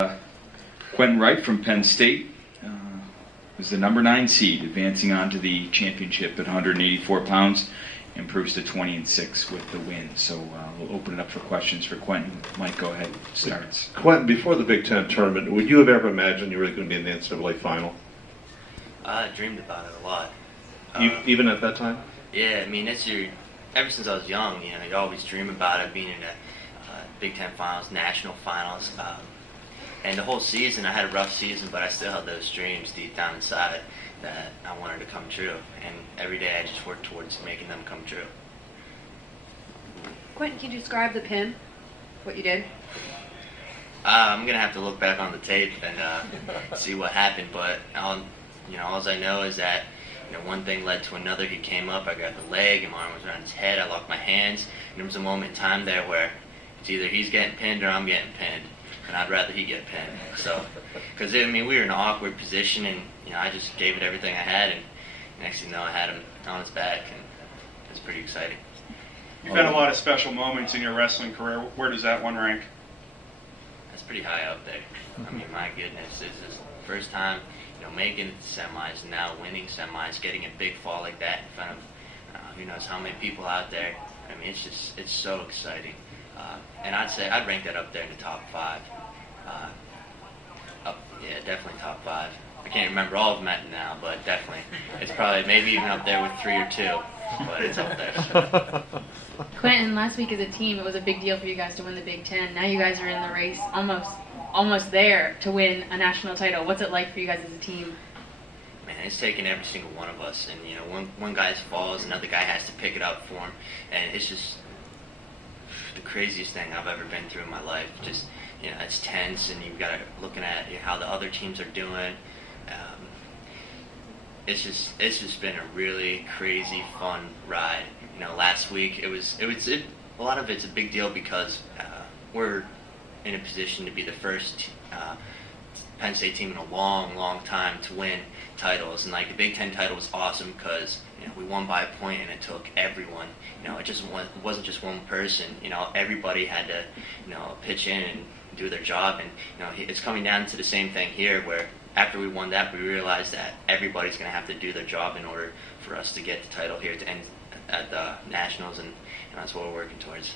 Quentin Wright from Penn State was the number 9 seed, advancing on to the championship at 184 pounds, improves to 20-6 with the win. So we'll open it up for questions for Quentin. Mike, go ahead. Starts. Quentin, before the Big Ten tournament, would you have ever imagined you were going to be in the NCAA final? I dreamed about it a lot. Even at that time? Yeah, I mean, ever since I was young, you always dream about it, being in the Big Ten finals, national finals. And the whole season, I had a rough season, but I still had those dreams deep down inside that I wanted to come true. And every day I just worked towards making them come true. Quentin, can you describe the pin, what you did? I'm going to have to look back on the tape and see what happened, but all I know is that one thing led to another. He came up, I got the leg, and my arm was around his head, I locked my hands, and there was a moment in time there where it's either he's getting pinned or I'm getting pinned, and I'd rather he get pinned. So, because we were in an awkward position, and I just gave it everything I had, and next thing you know, I had him on his back, and it was pretty exciting. You've had a lot of special moments in your wrestling career. Where does that one rank? That's pretty high up there. I mean, my goodness, this is the first time making it to semis, and now winning semis, getting a big fall like that in front of who knows how many people out there. I mean, it's so exciting. And I'd rank that up there in the top 5. Yeah, definitely top 5. I can't remember all of them now, but definitely. It's probably maybe even up there with 3 or 2, but it's up there. Quentin, last week as a team, it was a big deal for you guys to win the Big Ten. Now you guys are in the race, almost there to win a national title. What's it like for you guys as a team? Man, it's taken every single one of us, and one guy falls, another guy has to pick it up for him, and it's just the craziest thing I've ever been through in my life. Just it's tense, and you've got to looking at how the other teams are doing. It's just been a really crazy, fun ride. Last week a lot of it's a big deal because we're in a position to be the first Penn State team in a long, long time to win titles. And the Big Ten title was awesome because we won by a point, and it took everyone. It wasn't just one person. Everybody had to pitch in and do their job. And it's coming down to the same thing here, where after we won that, we realized that everybody's going to have to do their job in order for us to get the title here at the Nationals, and that's what we're working towards.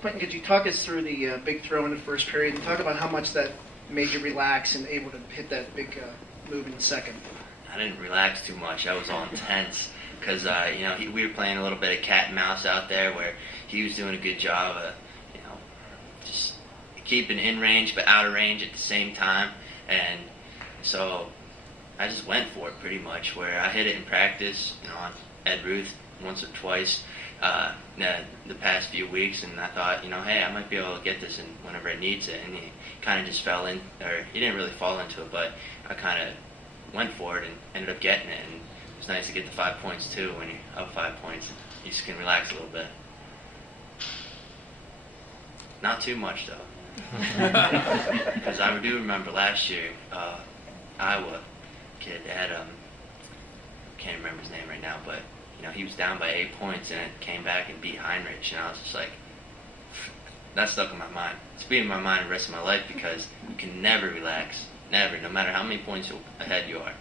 Quentin, could you talk us through the big throw in the first period and talk about how much that made you relax and able to hit that big move in the second? I didn't relax too much. I was all intense because we were playing a little bit of cat and mouse out there, where he was doing a good job of just keeping in range but out of range at the same time, and so I just went for it pretty much. Where I hit it in practice, on Ed Ruth once or twice the past few weeks, and I thought, hey, I might be able to get this in whenever it needs it, and he kind of just fell in, or he didn't really fall into it, but I kind of went for it and ended up getting it, and it was nice to get the 5 points too. When you're up 5 points, you just can relax a little bit. Not too much though, because I do remember last year, Iowa kid had can't remember his name right now, but he was down by 8 points and it came back and beat Heinrich, and I was just like, that stuck in my mind. It's been in my mind the rest of my life, because you can never relax, never, no matter how many points ahead you are.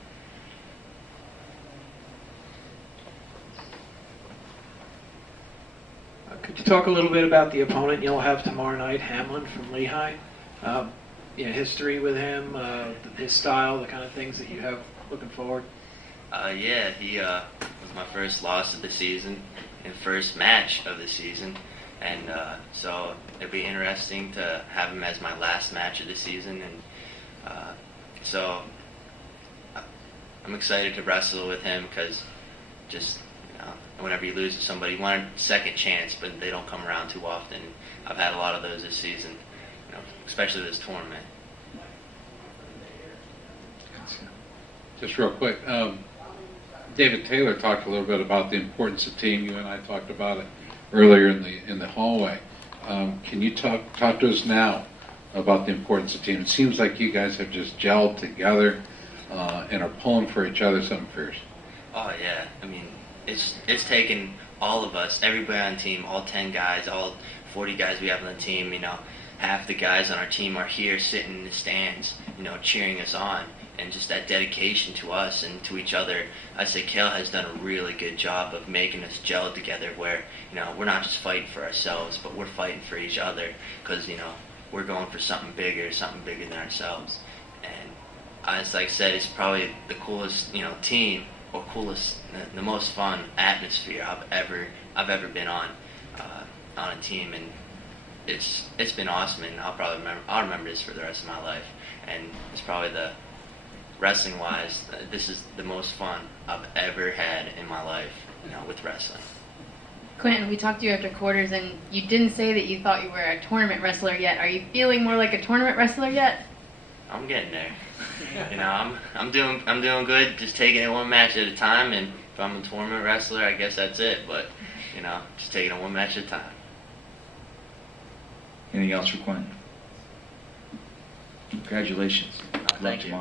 Could you talk a little bit about the opponent you'll have tomorrow night, Hamlin from Lehigh? History with him, his style, the kind of things that you have looking forward? Yeah, he was my first loss of the season and first match of the season, and so it'll be interesting to have him as my last match of the season, and so I'm excited to wrestle with him, because just whenever you lose to somebody, you want a second chance, but they don't come around too often. I've had a lot of those this season, especially this tournament. Just real quick, David Taylor talked a little bit about the importance of team. You and I talked about it earlier in the hallway. Can you talk to us now about the importance of team? It seems like you guys have just gelled together and are pulling for each other something fierce. Oh yeah, I mean, it's taken all of us, everybody on the team, all 10 guys, all 40 guys we have on the team, half the guys on our team are here sitting in the stands, cheering us on. And just that dedication to us and to each other. I say Kale has done a really good job of making us gel together where, we're not just fighting for ourselves, but we're fighting for each other because, we're going for something bigger than ourselves. And as I said, it's probably the coolest, team or the most fun atmosphere I've ever been on a team, and it's been awesome, and I'll remember this for the rest of my life. And it's probably wrestling wise, this is the most fun I've ever had in my life, with wrestling. Quentin, we talked to you after quarters, and you didn't say that you thought you were a tournament wrestler yet. Are you feeling more like a tournament wrestler yet? I'm getting there. I'm doing good. Just taking it one match at a time, and if I'm a tournament wrestler, I guess that's it. But just taking it one match at a time. Anything else for Quentin? Congratulations. Good luck Thank you. tomorrow.